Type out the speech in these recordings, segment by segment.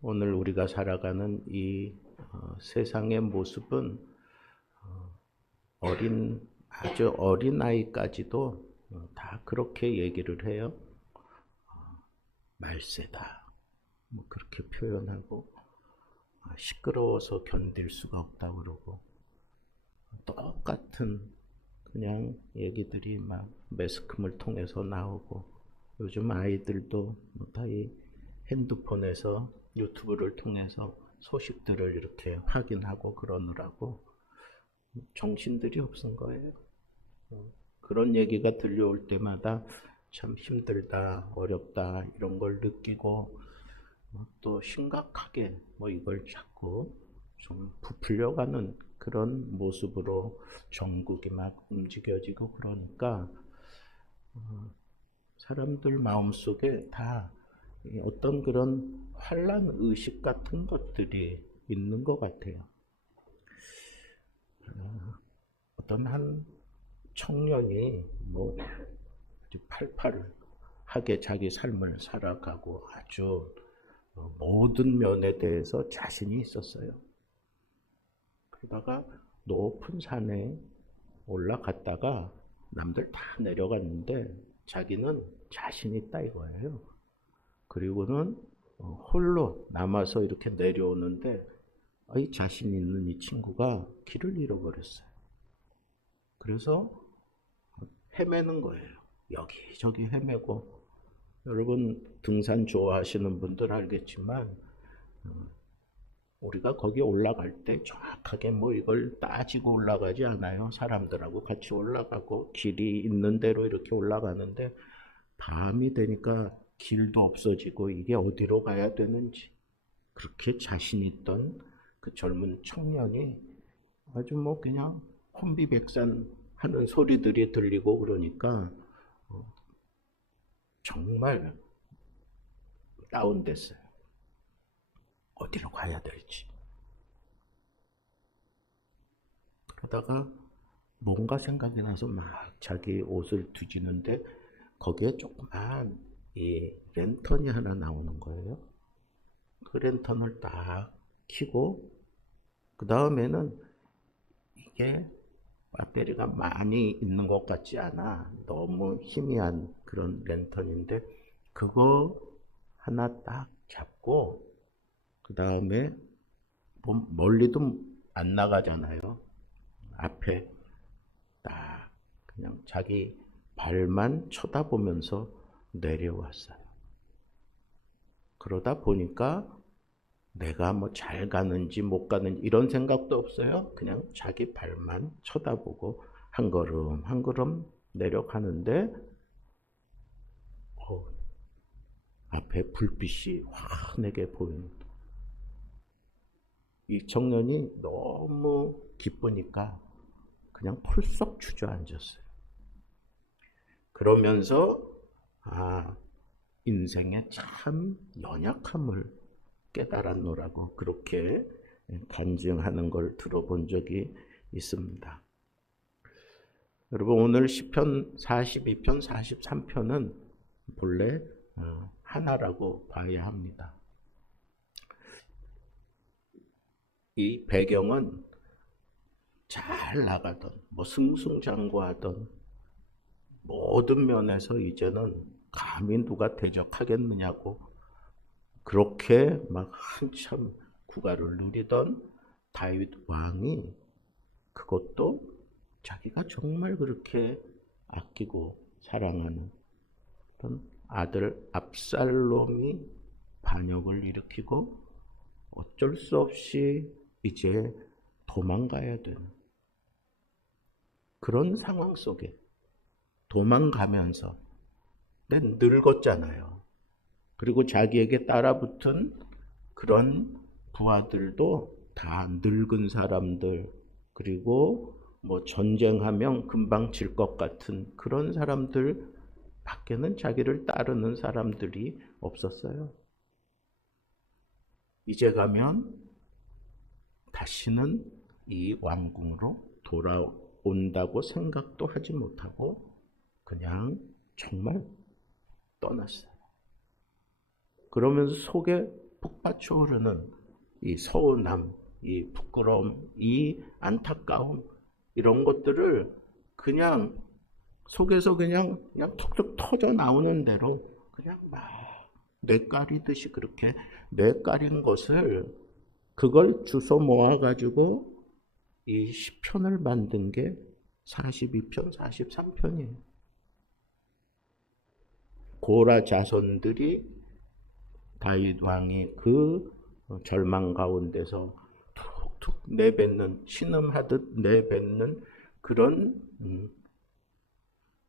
오늘 우리가 살아가는 이 세상의 모습은 아주 어린 아이까지도 다 그렇게 얘기를 해요. 말세다. 뭐 그렇게 표현하고 시끄러워서 견딜 수가 없다 그러고 똑같은 그냥 얘기들이 막 매스컴을 통해서 나오고 요즘 아이들도 다 이 핸드폰에서 유튜브를 통해서 소식들을 이렇게 확인하고 그러느라고 정신들이 없은 거예요. 그런 얘기가 들려올 때마다 참 힘들다, 어렵다 이런 걸 느끼고 또 심각하게 이걸 자꾸 좀 부풀려가는 그런 모습으로 전국이 막 움직여지고 그러니까 사람들 마음속에 다 어떤 그런 환란 의식 같은 것들이 있는 것 같아요. 어떤 한 청년이 아주 팔팔하게 자기 삶을 살아가고 아주 모든 면에 대해서 자신이 있었어요. 그러다가 높은 산에 올라갔다가 남들 다 내려갔는데 자기는 자신 있다 이거예요. 그리고는 홀로 남아서 이렇게 내려오는데 이 자신 있는 이 친구가 길을 잃어버렸어요. 그래서 헤매는 거예요. 여기저기 헤매고 여러분 등산 좋아하시는 분들 알겠지만 우리가 거기 올라갈 때 정확하게 이걸 따지고 올라가지 않아요. 사람들하고 같이 올라가고 길이 있는 대로 이렇게 올라가는데 밤이 되니까 길도 없어지고 이게 어디로 가야 되는지 그렇게 자신 있던 그 젊은 청년이 아주 그냥 혼비백산 하는 소리들이 들리고 그러니까 정말 다운됐어요. 어디로 가야 될지. 그러다가 뭔가 생각이 나서 막 자기 옷을 뒤지는데 거기에 조그만 이 랜턴이 하나 나오는 거예요. 그 랜턴을 딱 켜고 그 다음에는 이게 배터리가 많이 있는 것 같지 않아. 너무 희미한 그런 랜턴인데 그거 하나 딱 잡고 그 다음에 멀리도 안 나가잖아요. 앞에 딱 그냥 자기 발만 쳐다보면서 내려왔어요. 그러다 보니까 내가 잘 가는지 못 가는지 이런 생각도 없어요. 그냥 자기 발만 쳐다보고 한 걸음 한 걸음 내려가는데 앞에 불빛이 환하게 보이는 이 청년이 너무 기쁘니까 그냥 펄썩 주저앉았어요. 그러면서 인생의 참 연약함을 깨달았노라고 그렇게 간증하는 걸 들어본 적이 있습니다. 여러분 오늘 시편 42편, 43편은 본래 하나라고 봐야 합니다. 이 배경은 잘 나가던 승승장구하던 모든 면에서 이제는 감히 누가 대적하겠느냐고 그렇게 한참 국가를 누리던 다윗 왕이 그것도 자기가 정말 그렇게 아끼고 사랑하는 그런 아들 압살롬이 반역을 일으키고 어쩔 수 없이 이제 도망가야 되는 그런 상황 속에 도망가면서 늙었잖아요. 그리고 자기에게 따라붙은 그런 부하들도 다 늙은 사람들 그리고 전쟁하면 금방 질 것 같은 그런 사람들 밖에는 자기를 따르는 사람들이 없었어요. 이제 가면 다시는 이 왕궁으로 돌아온다고 생각도 하지 못하고 그냥 정말 떠났어요. 그러면서 속에 북받쳐 오르는 이 서운함, 이 부끄러움, 이 안타까움, 이런 것들을 그냥 속에서 그냥 툭툭 터져 나오는 대로 그냥 막 뇌까리듯이 그렇게 뇌까린 것을, 그걸 주워 모아가지고 이 시편을 만든 게 42편, 43편이에요. 고라 자손들이 다윗 왕이 그 절망 가운데서 툭툭 내뱉는, 신음하듯 내뱉는 그런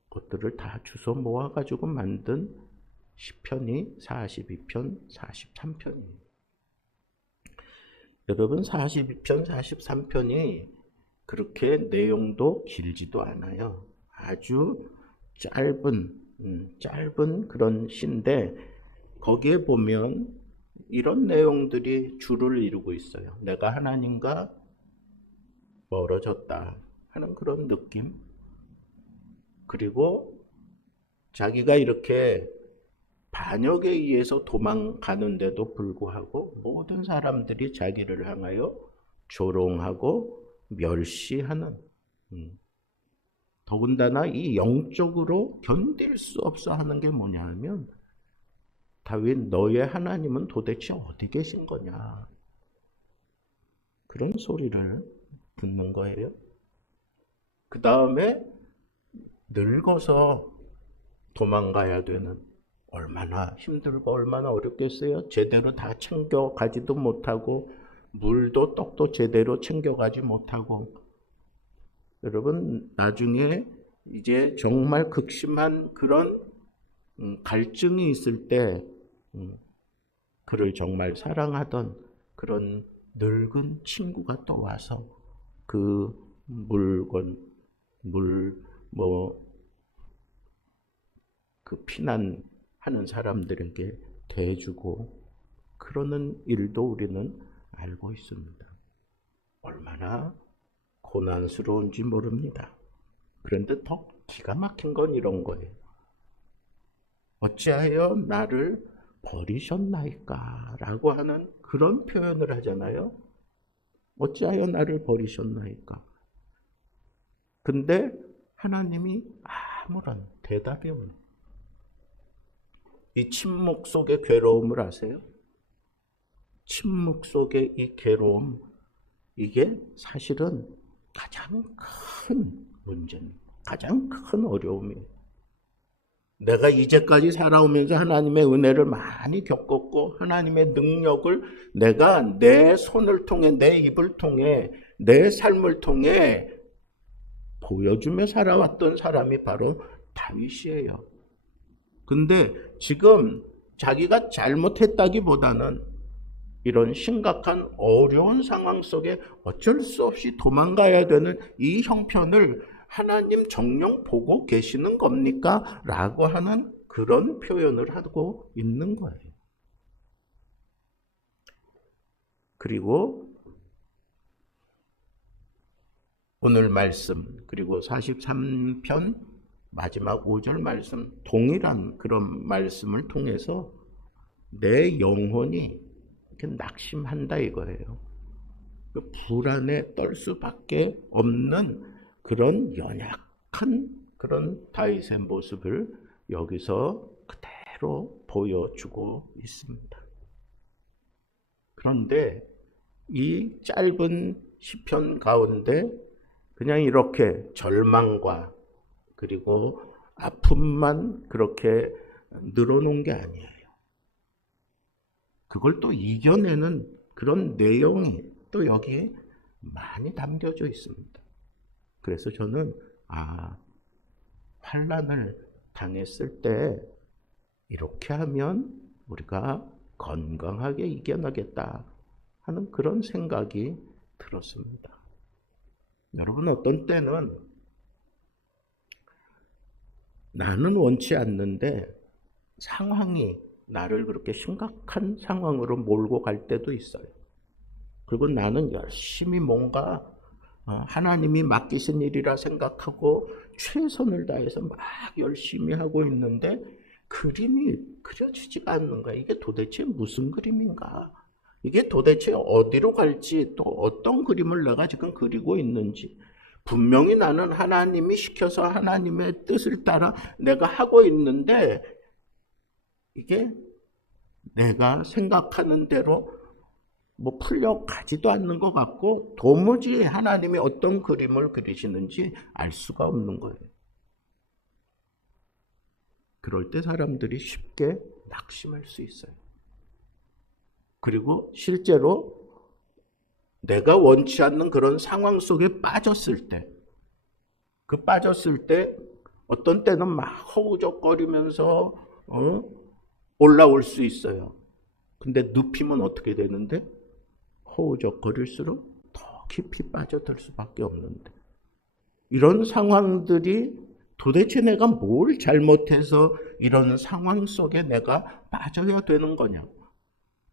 것들을 다 주워 모아가지고 만든 시편이 42편, 43편이에요. 여러분, 42편, 43편이 그렇게 내용도 길지도 않아요. 아주 짧은 그런 시인데, 거기에 보면 이런 내용들이 주를 이루고 있어요. 내가 하나님과 멀어졌다 하는 그런 느낌, 그리고 자기가 이렇게 반역에 의해서 도망가는데도 불구하고 모든 사람들이 자기를 향하여 조롱하고 멸시하는, 더군다나 이 영적으로 견딜 수 없어 하는 게 뭐냐 하면, 다윗, 너의 하나님은 도대체 어디 계신 거냐, 그런 소리를 듣는 거예요. 그 다음에 늙어서 도망가야 되는, 얼마나 힘들고 얼마나 어렵겠어요. 제대로 다 챙겨가지도 못하고, 물도 떡도 제대로 챙겨가지 못하고. 여러분, 나중에 이제 정말 극심한 그런 갈증이 있을 때 그를 정말 사랑하던 그런 늙은 친구가 또 와서 그 그 피난하는 사람들에게 대주고 그러는 일도 우리는 알고 있습니다. 얼마나 고난스러운지 모릅니다. 그런데 더 기가 막힌 건 이런 거예요. 어찌하여 나를 버리셨나이까? 라고 하는 그런 표현을 하잖아요. 어찌하여 나를 버리셨나이까? 근데 하나님이 아무런 대답이 없는, 이 침묵 속의 괴로움을 아세요? 침묵 속의 이 괴로움, 이게 사실은 가장 큰 문제입니다. 가장 큰 어려움이에요. 내가 이제까지 살아오면서 하나님의 은혜를 많이 겪었고, 하나님의 능력을 내가 내 손을 통해, 내 입을 통해, 내 삶을 통해 보여주며 살아왔던 사람이 바로 다윗이에요. 근데 지금 자기가 잘못했다기보다는 이런 심각한 어려운 상황 속에 어쩔 수 없이 도망가야 되는 이 형편을 하나님 정녕 보고 계시는 겁니까? 라고 하는 그런 표현을 하고 있는 거예요. 그리고 오늘 말씀, 그리고 43편 마지막 5절 말씀, 동일한 그런 말씀을 통해서 내 영혼이 이렇게 낙심한다 이거예요. 불안에 떨 수밖에 없는 그런 연약한 그런 다윗의 모습을 여기서 그대로 보여주고 있습니다. 그런데 이 짧은 시편 가운데 그냥 이렇게 절망과 그리고 아픔만 그렇게 늘어놓은 게 아니에요. 그걸 또 이겨내는 그런 내용이 또 여기에 많이 담겨져 있습니다. 그래서 저는 환난을 당했을 때 이렇게 하면 우리가 건강하게 이겨나겠다 하는 그런 생각이 들었습니다. 여러분, 어떤 때는 나는 원치 않는데 상황이 나를 그렇게 심각한 상황으로 몰고 갈 때도 있어요. 그리고 나는 열심히 뭔가 하나님이 맡기신 일이라 생각하고 최선을 다해서 막 열심히 하고 있는데 그림이 그려지지가 않는 거야. 이게 도대체 무슨 그림인가? 이게 도대체 어디로 갈지, 또 어떤 그림을 내가 지금 그리고 있는지. 분명히 나는 하나님이 시켜서 하나님의 뜻을 따라 내가 하고 있는데 이게 내가 생각하는 대로 풀려가지도 않는 것 같고 도무지 하나님이 어떤 그림을 그리시는지 알 수가 없는 거예요. 그럴 때 사람들이 쉽게 낙심할 수 있어요. 그리고 실제로 내가 원치 않는 그런 상황 속에 빠졌을 때, 어떤 때는 막 허우적거리면서 올라올 수 있어요. 근데 눕히면 어떻게 되는데? 허우적거릴수록 더 깊이 빠져들 수밖에 없는데. 이런 상황들이 도대체 내가 뭘 잘못해서 이런 상황 속에 내가 빠져야 되는 거냐?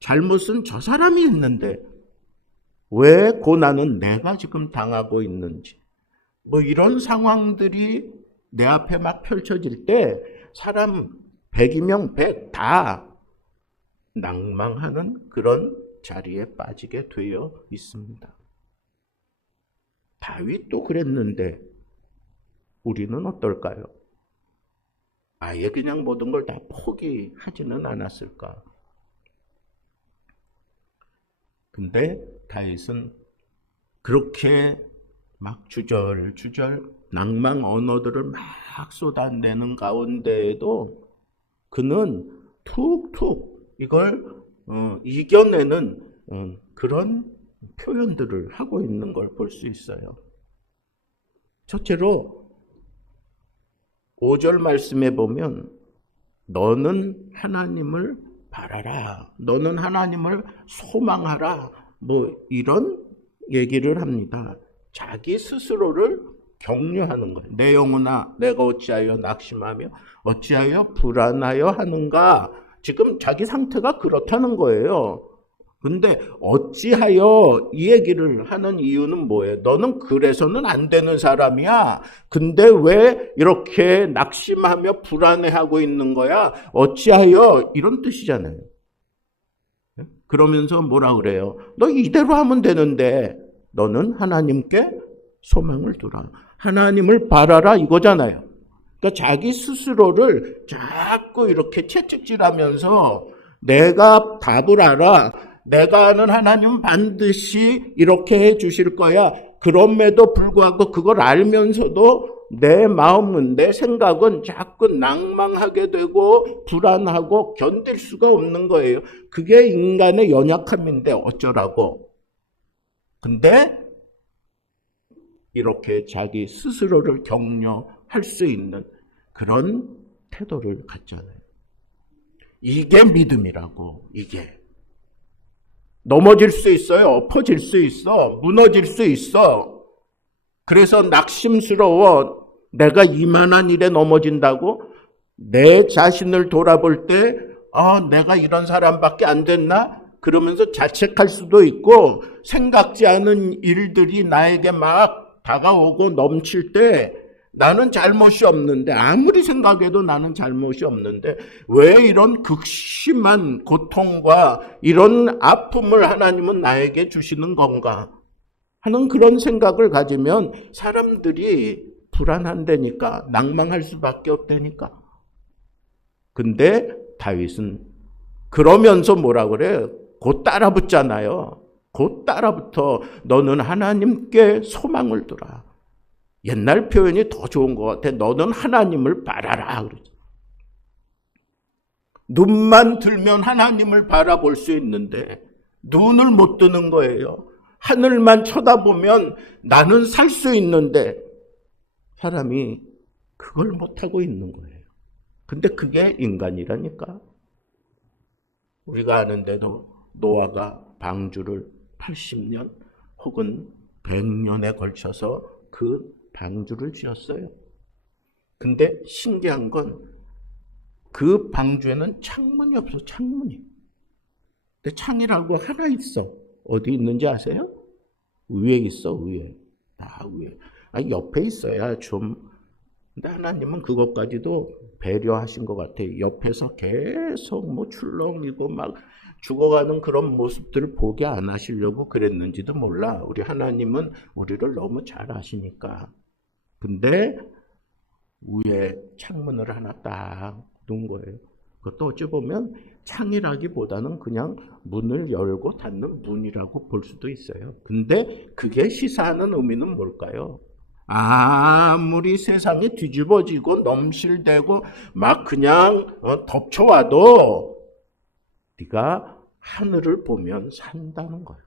잘못은 저 사람이 했는데 왜 고난은 내가 지금 당하고 있는지. 이런 상황들이 내 앞에 막 펼쳐질 때 사람 100이면 100 다 낭망하는 그런 자리에 빠지게 되어 있습니다. 다윗도 그랬는데 우리는 어떨까요? 아예 그냥 모든 걸 다 포기하지는 않았을까? 근데 다윗은 그렇게 막 주절주절 낭망 언어들을 막 쏟아내는 가운데에도 그는 툭툭 이걸 이겨내는 그런 표현들을 하고 있는 걸 볼 수 있어요. 첫째로 5절 말씀에 보면 너는 하나님을 바라라. 너는 하나님을 소망하라. 이런 얘기를 합니다. 자기 스스로를 격려하는 거예요. 내 영혼아, 내가 어찌하여 낙심하며 어찌하여 불안하여 하는가? 지금 자기 상태가 그렇다는 거예요. 근데 어찌하여 이 얘기를 하는 이유는 뭐예요? 너는 그래서는 안 되는 사람이야. 근데 왜 이렇게 낙심하며 불안해하고 있는 거야? 어찌하여 이런 뜻이잖아요. 그러면서 뭐라 그래요? 너 이대로 하면 되는데 너는 하나님께 소망을 두라. 하나님을 바라라 이거잖아요. 그러니까 자기 스스로를 자꾸 이렇게 채찍질하면서 내가 답을 알아. 내가 아는 하나님은 반드시 이렇게 해 주실 거야. 그럼에도 불구하고 그걸 알면서도 내 마음은, 내 생각은 자꾸 낭망하게 되고 불안하고 견딜 수가 없는 거예요. 그게 인간의 연약함인데 어쩌라고. 근데 이렇게 자기 스스로를 격려할 수 있는 그런 태도를 갖잖아요. 이게 믿음이라고, 이게. 넘어질 수 있어요. 엎어질 수 있어. 무너질 수 있어. 그래서 낙심스러워. 내가 이만한 일에 넘어진다고? 내 자신을 돌아볼 때 내가 이런 사람밖에 안 됐나? 그러면서 자책할 수도 있고 생각지 않은 일들이 나에게 막 다가오고 넘칠 때 나는 잘못이 없는데 아무리 생각해도 나는 잘못이 없는데 왜 이런 극심한 고통과 이런 아픔을 하나님은 나에게 주시는 건가 하는 그런 생각을 가지면 사람들이 불안한다니까 낭망할 수밖에 없다니까. 근데 다윗은 그러면서 뭐라 그래? 곧 따라붙잖아요. 곧 따라붙어 너는 하나님께 소망을 두라. 옛날 표현이 더 좋은 것 같아. 너는 하나님을 바라라. 그러지. 눈만 들면 하나님을 바라볼 수 있는데 눈을 못 뜨는 거예요. 하늘만 쳐다보면 나는 살 수 있는데 사람이 그걸 못하고 있는 거예요. 근데 그게 인간이라니까. 우리가 아는데도 노아가 방주를 80년 혹은 100년에 걸쳐서 그 방주를 지었어요. 근데 신기한 건 그 방주에는 창문이 없어, 창문이. 근데 창이라고 하나 있어. 어디 있는지 아세요? 위에 있어, 위에. 다 위에. 옆에 있어야 좀 근데 하나님은 그것까지도 배려하신 것 같아요. 옆에서 계속 뭐 출렁이고 막 죽어가는 그런 모습들을 보게 안 하시려고 그랬는지도 몰라. 우리 하나님은 우리를 너무 잘 아시니까. 근데 위에 창문을 하나 딱 놓은 거예요. 그것도 어찌 보면 창이라기보다는 그냥 문을 열고 닫는 문이라고 볼 수도 있어요. 근데 그게 시사하는 의미는 뭘까요? 아무리 세상이 뒤집어지고 넘실대고 막 그냥 덮쳐와도 네가 하늘을 보면 산다는 거예요.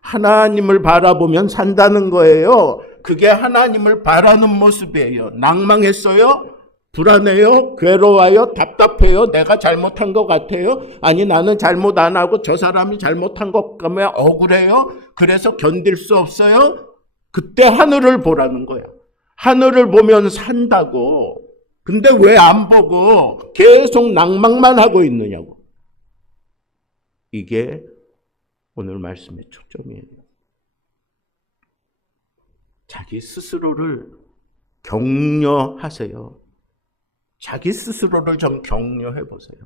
하나님을 바라보면 산다는 거예요. 그게 하나님을 바라는 모습이에요. 낭망했어요? 불안해요? 괴로워요? 답답해요? 내가 잘못한 것 같아요? 아니 나는 잘못 안 하고 저 사람이 잘못한 것 같으면 억울해요? 그래서 견딜 수 없어요? 그때 하늘을 보라는 거야. 하늘을 보면 산다고. 근데 왜 안 보고 계속 낭망만 하고 있느냐고. 이게 오늘 말씀의 초점이에요. 자기 스스로를 격려하세요. 자기 스스로를 좀 격려해 보세요.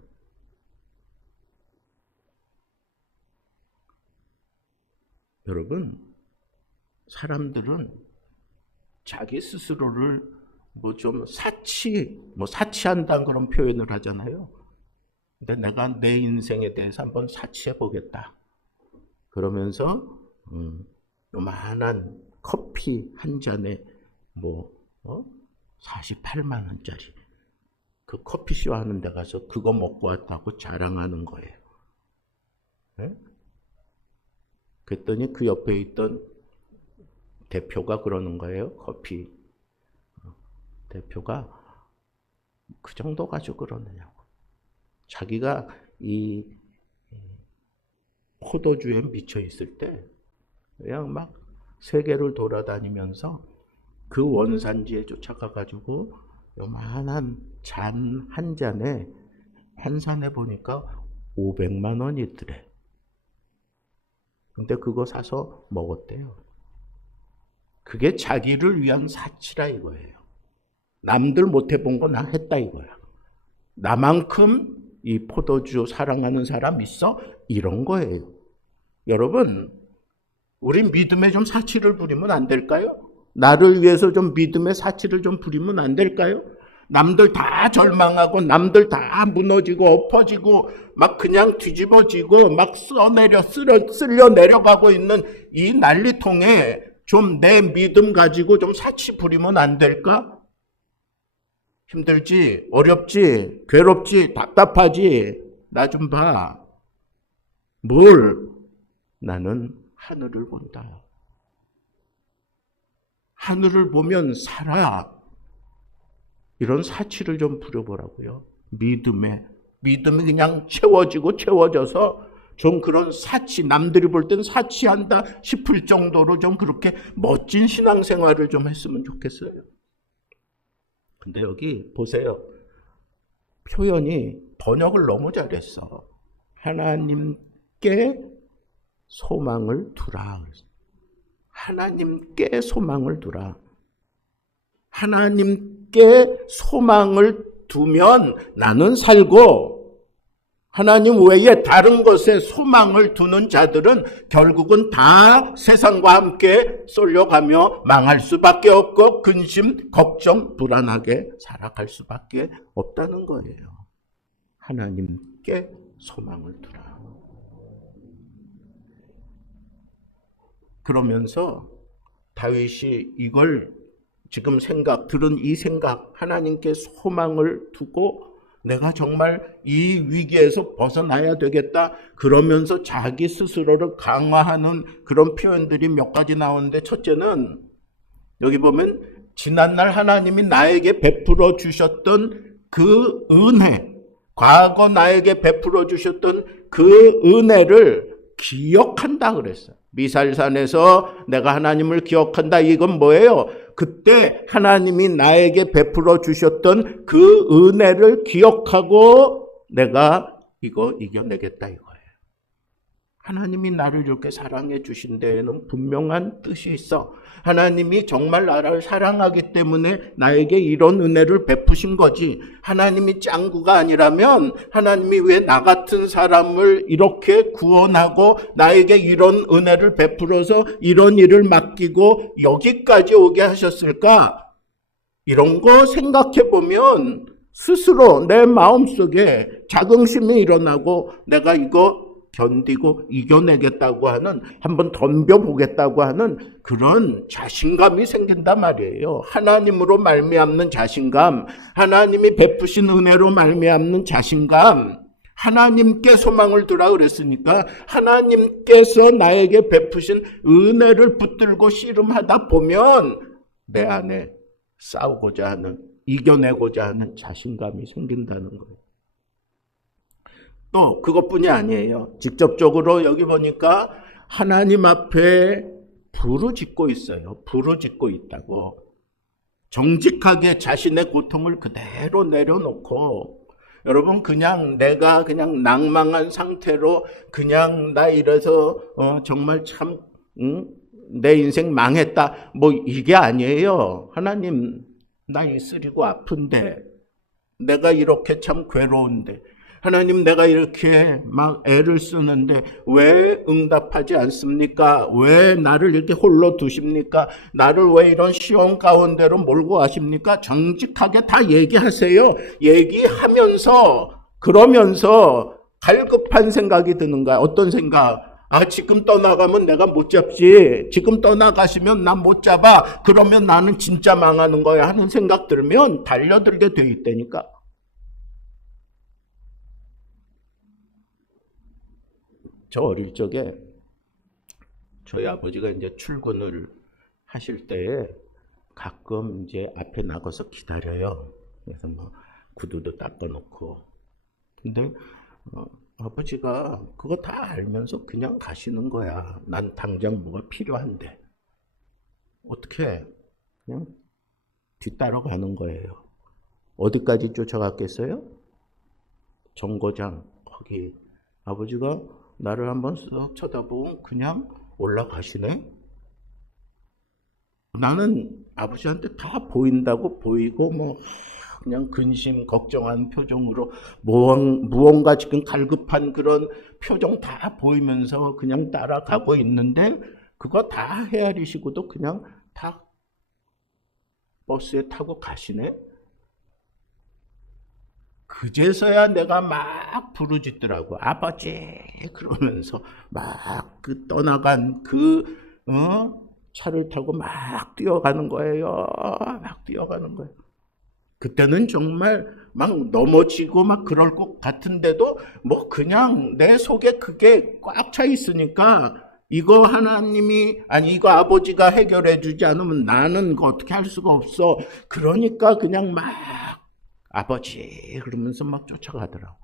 여러분, 사람들은 자기 스스로를 뭐 좀 사치한다는 그런 표현을 하잖아요. 근데 내가 내 인생에 대해서 한번 사치해 보겠다. 그러면서 요만한 커피 한 잔에 48만 원짜리 그 커피쇼 하는 데 가서 그거 먹고 왔다고 자랑하는 거예요. 네? 그랬더니 그 옆에 있던 대표가 그러는 거예요. 커피 대표가 그 정도 가지고 그러느냐고. 자기가 이 포도주에 미쳐 있을 때 그냥 막 세계를 돌아다니면서 그 원산지에 쫓아가가지고 요만한 잔 한 잔에 환산해 보니까 500만 원이더래. 근데 그거 사서 먹었대요. 그게 자기를 위한 사치라 이거예요. 남들 못 해본 거 나 했다 이거야. 나만큼 이 포도주 사랑하는 사람 있어? 이런 거예요. 여러분, 우리 믿음에 좀 사치를 부리면 안 될까요? 나를 위해서 좀 믿음의 사치를 좀 부리면 안 될까요? 남들 다 절망하고 남들 다 무너지고 엎어지고 막 그냥 뒤집어지고 막 쓸려 내려가고 있는 이 난리통에 좀 내 믿음 가지고 좀 사치 부리면 안 될까? 힘들지, 어렵지, 괴롭지, 답답하지. 나 좀 봐. 뭘? 나는 하늘을 본다. 하늘을 보면 살아. 이런 사치를 좀 부려보라고요. 믿음이 그냥 채워져서 좀 그런 사치, 남들이 볼 땐 사치한다 싶을 정도로 좀 그렇게 멋진 신앙생활을 좀 했으면 좋겠어요. 근데 여기 보세요. 표현이 번역을 너무 잘했어. 하나님께 소망을 두라. 하나님께 소망을 두라. 하나님께 소망을 두면 나는 살고, 하나님 외에 다른 것에 소망을 두는 자들은 결국은 다 세상과 함께 쏠려가며 망할 수밖에 없고 근심, 걱정, 불안하게 살아갈 수밖에 없다는 거예요. 하나님께 소망을 두라. 그러면서 다윗이 이걸 지금 들은 이 생각, 하나님께 소망을 두고 내가 정말 이 위기에서 벗어나야 되겠다. 그러면서 자기 스스로를 강화하는 그런 표현들이 몇 가지 나오는데, 첫째는 여기 보면 지난날 하나님이 나에게 베풀어 주셨던 그 은혜, 과거 나에게 베풀어 주셨던 그 은혜를 기억한다 그랬어요. 미살산에서 내가 하나님을 기억한다. 이건 뭐예요? 그때 하나님이 나에게 베풀어 주셨던 그 은혜를 기억하고 내가 이거 이겨내겠다 이거예요. 하나님이 나를 이렇게 사랑해 주신 데에는 분명한 뜻이 있어. 하나님이 정말 나를 사랑하기 때문에 나에게 이런 은혜를 베푸신 거지. 하나님이 짱구가 아니라면 하나님이 왜 나 같은 사람을 이렇게 구원하고 나에게 이런 은혜를 베풀어서 이런 일을 맡기고 여기까지 오게 하셨을까? 이런 거 생각해 보면 스스로 내 마음속에 자긍심이 일어나고 내가 이거 견디고 이겨내겠다고 하는, 한번 덤벼보겠다고 하는 그런 자신감이 생긴단 말이에요. 하나님으로 말미암는 자신감, 하나님이 베푸신 은혜로 말미암는 자신감, 하나님께 소망을 두라 그랬으니까 하나님께서 나에게 베푸신 은혜를 붙들고 씨름하다 보면 내 안에 싸우고자 하는, 이겨내고자 하는 자신감이 생긴다는 거예요. 또 그것뿐이 아니에요. 직접적으로 여기 보니까 하나님 앞에 부르짖고 있어요. 부르짖고 있다고. 정직하게 자신의 고통을 그대로 내려놓고, 여러분 그냥 내가 그냥 낭망한 상태로 그냥 나 이래서 정말 참 내 인생 망했다 뭐 이게 아니에요. 하나님 나 이 쓰리고 아픈데, 내가 이렇게 참 괴로운데, 하나님 내가 이렇게 막 애를 쓰는데 왜 응답하지 않습니까? 왜 나를 이렇게 홀로 두십니까? 나를 왜 이런 시험 가운데로 몰고 가십니까? 정직하게 다 얘기하세요. 얘기하면서, 그러면서 갈급한 생각이 드는 거야. 어떤 생각? 아, 지금 떠나가면 내가 못 잡지. 지금 떠나가시면 난 못 잡아. 그러면 나는 진짜 망하는 거야 하는 생각 들면 달려들게 돼 있다니까. 저 어릴 적에 저희 아버지가 이제 출근을 하실 때에 가끔 이제 앞에 나가서 기다려요. 그래서 뭐 구두도 닦아놓고. 근데 아버지가 그거 다 알면서 그냥 가시는 거야. 난 당장 뭐가 필요한데. 어떻게 그냥 뒤따라 가는 거예요. 어디까지 쫓아갔겠어요? 정거장 거기. 아버지가 나를 한번 쓱 쳐다보고 그냥 올라가시네. 나는 아버지한테 다 보인다고 보이고 뭐 그냥 근심 걱정한 표정으로 무언가 지금 갈급한 그런 표정 다 보이면서 그냥 따라가고 있는데, 그거 다 헤아리시고도 그냥 다 버스에 타고 가시네. 그제서야 내가 막 부르짖더라고. 아버지 그러면서 막 그 떠나간 차를 타고 막 뛰어가는 거예요. 막 뛰어가는 거예요. 그때는 정말 막 넘어지고 막 그럴 것 같은데도 뭐 그냥 내 속에 그게 꽉 차 있으니까, 이거 하나님이, 아니 이거 아버지가 해결해 주지 않으면 나는 그거 어떻게 할 수가 없어. 그러니까 그냥 막 아버지 그러면서 막 쫓아가더라고.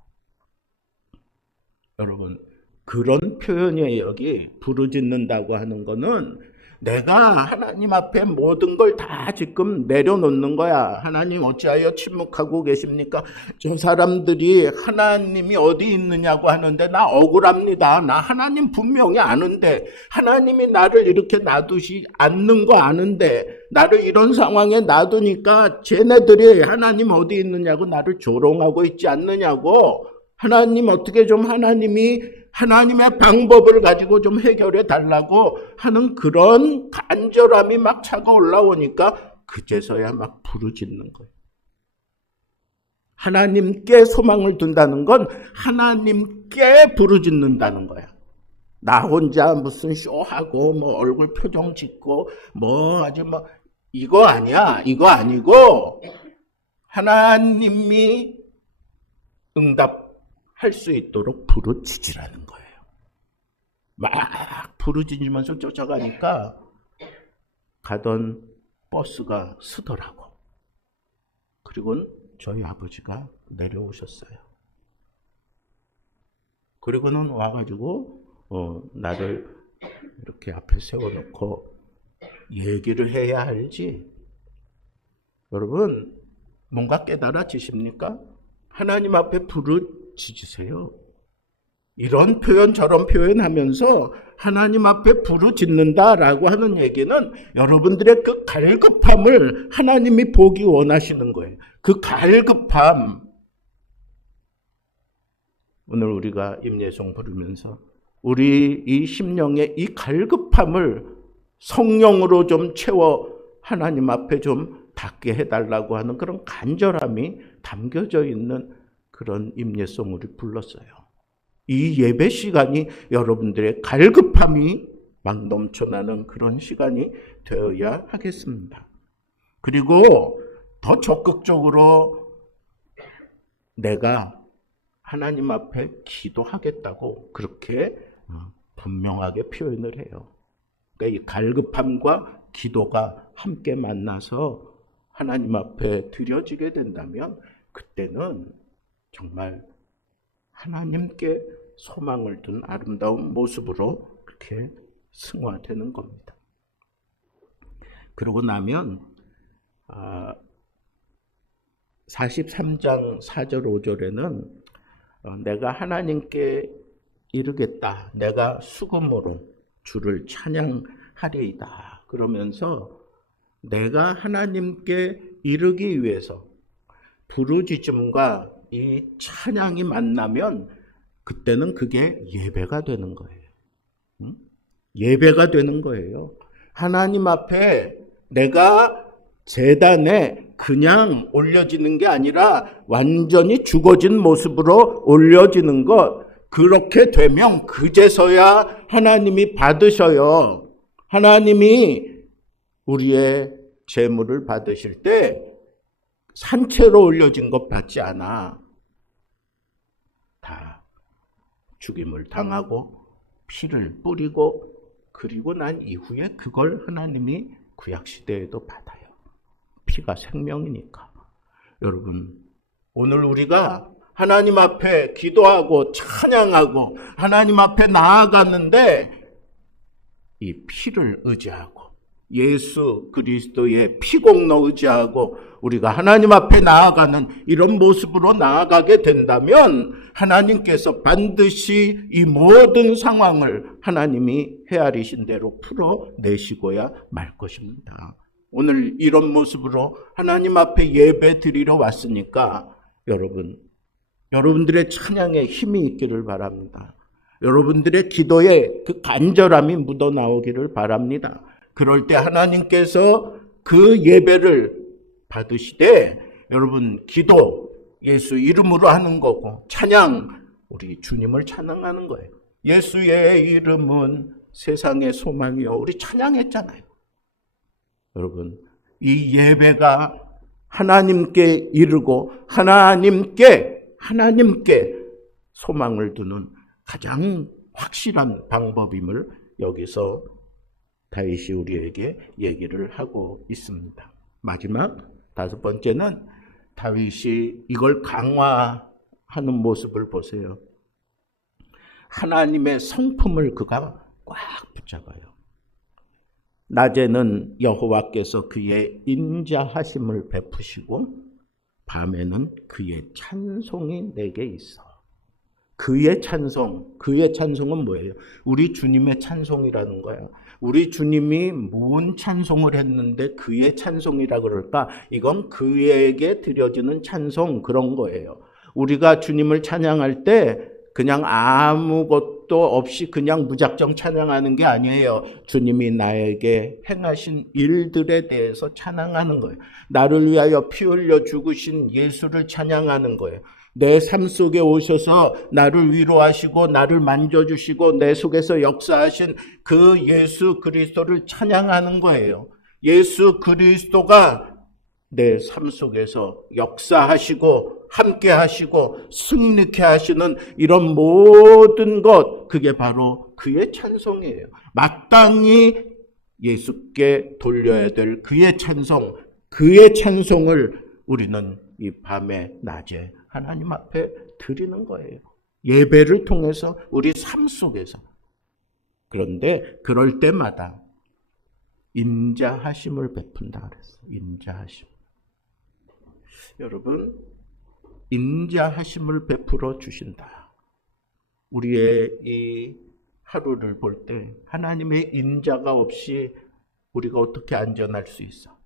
여러분 그런 표현이에요. 여기 부르짖는다고 하는 거는 내가 하나님 앞에 모든 걸 다 지금 내려놓는 거야. 하나님 어찌하여 침묵하고 계십니까? 저 사람들이 하나님이 어디 있느냐고 하는데 나 억울합니다. 나 하나님 분명히 아는데, 하나님이 나를 이렇게 놔두시 않는 거 아는데 나를 이런 상황에 놔두니까 쟤네들이 하나님 어디 있느냐고 나를 조롱하고 있지 않느냐고. 하나님 어떻게 좀 하나님의 방법을 가지고 좀 해결해 달라고 하는 그런 간절함이 막 차가 올라오니까 그제서야 막 부르짖는 거예요. 하나님께 소망을 둔다는 건 하나님께 부르짖는다는 거야. 나 혼자 무슨 쇼하고 뭐 얼굴 표정 짓고 뭐 아주 뭐 이거 아니야. 이거 아니고 하나님이 응답할 수 있도록 부르짖으라는 거예요. 막 부르짖으면서 쫓아가니까 가던 버스가 서더라고. 그리고는 저희 아버지가 내려오셨어요. 그리고는 와가지고 나를 이렇게 앞에 세워놓고 얘기를 해야 할지. 여러분 뭔가 깨달아지십니까? 하나님 앞에 부르짖으세요. 이런 표현 저런 표현 하면서 하나님 앞에 부르짖는다라고 하는 얘기는 여러분들의 그 갈급함을 하나님이 보기 원하시는 거예요. 그 갈급함. 오늘 우리가 임예송 부르면서 우리 이 심령의 이 갈급함을 성령으로 좀 채워 하나님 앞에 좀 닿게 해달라고 하는 그런 간절함이 담겨져 있는 그런 임예송 우리 불렀어요. 이 예배 시간이 여러분들의 갈급함이 막 넘쳐나는 그런 시간이 되어야 하겠습니다. 그리고 더 적극적으로 내가 하나님 앞에 기도하겠다고 그렇게 분명하게 표현을 해요. 그러니까 이 갈급함과 기도가 함께 만나서 하나님 앞에 드려지게 된다면 그때는 정말 하나님께 소망을 둔 아름다운 모습으로 그렇게 승화되는 겁니다. 그러고 나면 43장 4절 5절에는 내가 하나님께 이르겠다. 내가 수금으로 주를 찬양하리이다. 그러면서 내가 하나님께 이르기 위해서 부르짖음과 이 찬양이 만나면 그때는 그게 예배가 되는 거예요. 예배가 되는 거예요. 하나님 앞에 내가 제단에 그냥 올려지는 게 아니라 완전히 죽어진 모습으로 올려지는 것, 그렇게 되면 그제서야 하나님이 받으셔요. 하나님이 우리의 제물을 받으실 때 산채로 올려진 것 받지 않아. 다 죽임을 당하고 피를 뿌리고 그리고 난 이후에 그걸 하나님이 구약시대에도 받아요. 피가 생명이니까. 여러분, 오늘 우리가 하나님 앞에 기도하고 찬양하고 하나님 앞에 나아갔는데 이 피를 의지하고 예수 그리스도의 피공로 의지하고 우리가 하나님 앞에 나아가는 이런 모습으로 나아가게 된다면 하나님께서 반드시 이 모든 상황을 하나님이 헤아리신 대로 풀어내시고야 말 것입니다. 오늘 이런 모습으로 하나님 앞에 예배 드리러 왔으니까 여러분들의 찬양에 힘이 있기를 바랍니다. 여러분들의 기도에 그 간절함이 묻어나오기를 바랍니다. 그럴 때 하나님께서 그 예배를 받으시되 여러분 기도 예수 이름으로 하는 거고 찬양 우리 주님을 찬양하는 거예요. 예수의 이름은 세상의 소망이요. 우리 찬양했잖아요. 여러분 이 예배가 하나님께 이르고 하나님께 소망을 두는 가장 확실한 방법임을 여기서 다윗이 우리에게 얘기를 하고 있습니다. 마지막 5번째는 다윗이 이걸 강화하는 모습을 보세요. 하나님의 성품을 그가 꽉 붙잡아요. 낮에는 여호와께서 그의 인자하심을 베푸시고 밤에는 그의 찬송이 내게 있어. 그의 찬송은 뭐예요? 우리 주님의 찬송이라는 거예요. 우리 주님이 뭔 찬송을 했는데 그의 찬송이라 그럴까? 이건 그에게 드려지는 찬송 그런 거예요. 우리가 주님을 찬양할 때 그냥 아무것도 없이 그냥 무작정 찬양하는 게 아니에요. 주님이 나에게 행하신 일들에 대해서 찬양하는 거예요. 나를 위하여 피 흘려 죽으신 예수를 찬양하는 거예요. 내 삶 속에 오셔서 나를 위로하시고 나를 만져주시고 내 속에서 역사하신 그 예수 그리스도를 찬양하는 거예요. 예수 그리스도가 내 삶 속에서 역사하시고 함께 하시고 승리케 하시는 이런 모든 것 그게 바로 그의 찬송이에요. 마땅히 예수께 돌려야 될 그의 찬송을 우리는 이 밤에 낮에 하나님 앞에 드리는 거예요. 예배를 통해서 우리 삶 속에서. 그런데 그럴 때마다 인자하심을 베푼다 그랬어요. 인자하심. 여러분, 인자하심을 베풀어 주신다. 우리의 이 하루를 볼 때 하나님의 인자가 없이 우리가 어떻게 안전할 수 있어?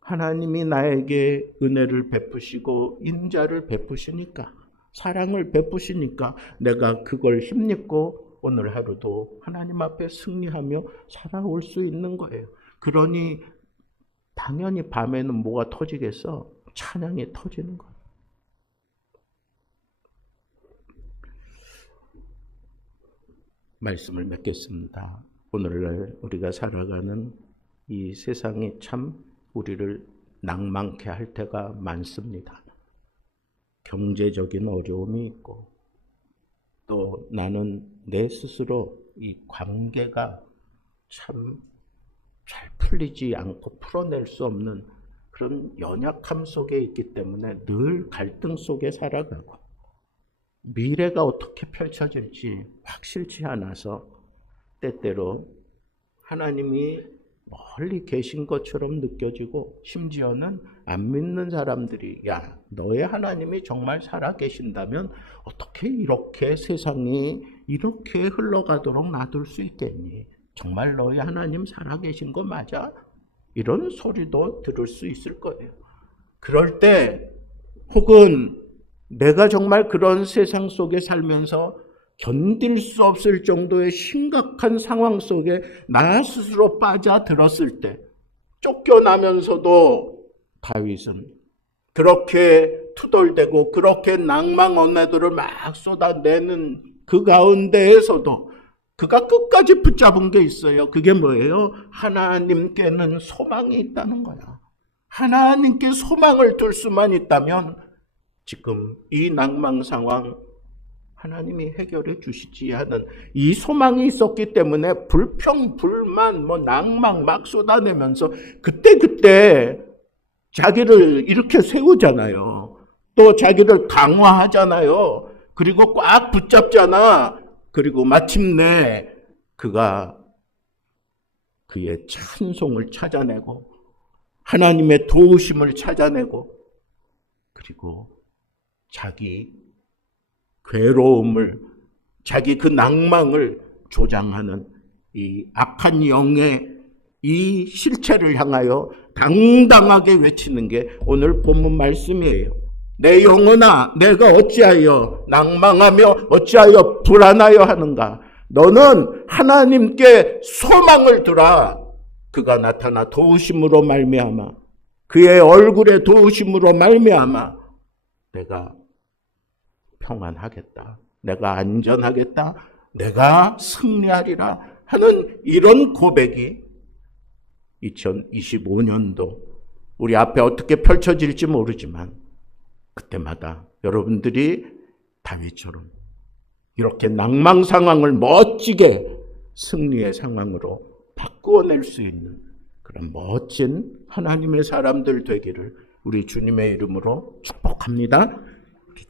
하나님이 나에게 은혜를 베푸시고 인자를 베푸시니까, 사랑을 베푸시니까 내가 그걸 힘입고 오늘 하루도 하나님 앞에 승리하며 살아올 수 있는 거예요. 그러니 당연히 밤에는 뭐가 터지겠어? 찬양이 터지는 거예요. 말씀을 맺겠습니다. 오늘날 우리가 살아가는 이 세상이 참 우리를 낭만케 할 때가 많습니다. 경제적인 어려움이 있고, 또 나는 내 스스로 이 관계가 참 잘 풀리지 않고 풀어낼 수 없는 그런 연약함 속에 있기 때문에 늘 갈등 속에 살아가고, 미래가 어떻게 펼쳐질지 확실치 않아서 때때로 하나님이 멀리 계신 것처럼 느껴지고, 심지어는 안 믿는 사람들이 야, 너의 하나님이 정말 살아 계신다면 어떻게 이렇게 세상이 이렇게 흘러가도록 놔둘 수 있겠니? 정말 너희 하나님 살아 계신 거 맞아? 이런 소리도 들을 수 있을 거예요. 그럴 때, 혹은 내가 정말 그런 세상 속에 살면서 견딜 수 없을 정도의 심각한 상황 속에 나 스스로 빠져들었을 때, 쫓겨나면서도 다윗은 그렇게 투덜대고 그렇게 낭만 언어들을 막 쏟아내는 그 가운데에서도 그가 끝까지 붙잡은 게 있어요. 그게 뭐예요? 하나님께는 소망이 있다는 거야. 하나님께 소망을 둘 수만 있다면 지금 이 낭망 상황 하나님이 해결해 주시지 하는 이 소망이 있었기 때문에 불평, 불만, 낭망 막 쏟아내면서 그때 자기를 이렇게 세우잖아요. 또 자기를 강화하잖아요. 그리고 꽉 붙잡잖아. 그리고 마침내 그가 그의 찬송을 찾아내고 하나님의 도우심을 찾아내고, 그리고 자기 괴로움을, 자기 그 낭망을 조장하는 이 악한 영의 이 실체를 향하여 당당하게 외치는 게 오늘 본문 말씀이에요. 내 영혼아, 내가 어찌하여 낭망하며 어찌하여 불안하여 하는가? 너는 하나님께 소망을 두라. 그가 나타나 도우심으로 말미암아, 그의 얼굴의 도우심으로 말미암아 내가 평안하겠다, 내가 안전하겠다, 내가 승리하리라 하는 이런 고백이 2025년도 우리 앞에 어떻게 펼쳐질지 모르지만 그때마다 여러분들이 다윗처럼 이렇게 낭망 상황을 멋지게 승리의 상황으로 바꾸어낼 수 있는 그런 멋진 하나님의 사람들 되기를 우리 주님의 이름으로 축복합니다.